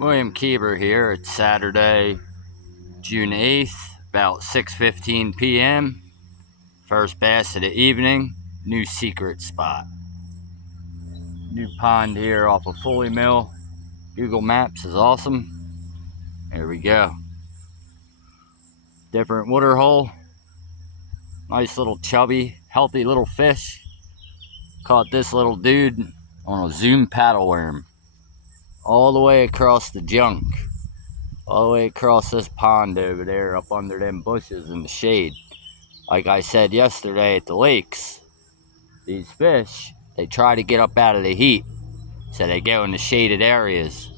William Keever here. It's Saturday, June 8th, about 6:15 p.m. First bass of the evening. New secret spot. New pond here off of Foley Mill. Google Maps is awesome. There we go. Different water hole. Nice little chubby, healthy little fish. Caught this little dude on a Zoom paddle worm. All the way across the junk. All the way across this pond over there, up under them bushes in the shade. Like I said yesterday at the lakes, these fish, they try to get up out of the heat, so they go in the shaded areas.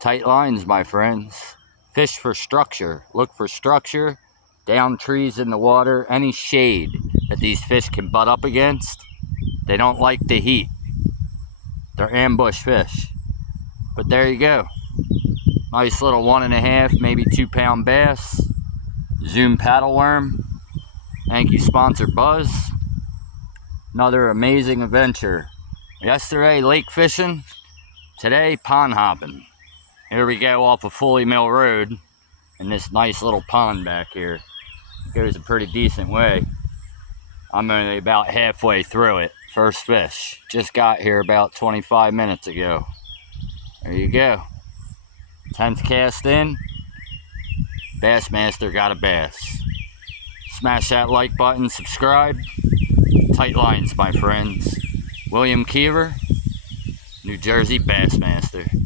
Tight lines, my friends. Fish for structure. Look for structure, down trees in the water, any shade that these fish can butt up against. They don't like the heat. They're ambush fish. But there you go. Nice little 1.5, maybe 2 pound bass. Zoom paddle worm. Thank you, sponsor Buzz. Another amazing adventure. Yesterday, lake fishing. Today, pond hopping. Here we go off of Foley Mill Road in this nice little pond back here. It goes a pretty decent way. I'm only about halfway through it. First fish. Just got here about 25 minutes ago. There you go. 10th cast in. Bassmaster got a bass. Smash that like button, subscribe. Tight lines, my friends. William Keever, New Jersey Bassmaster.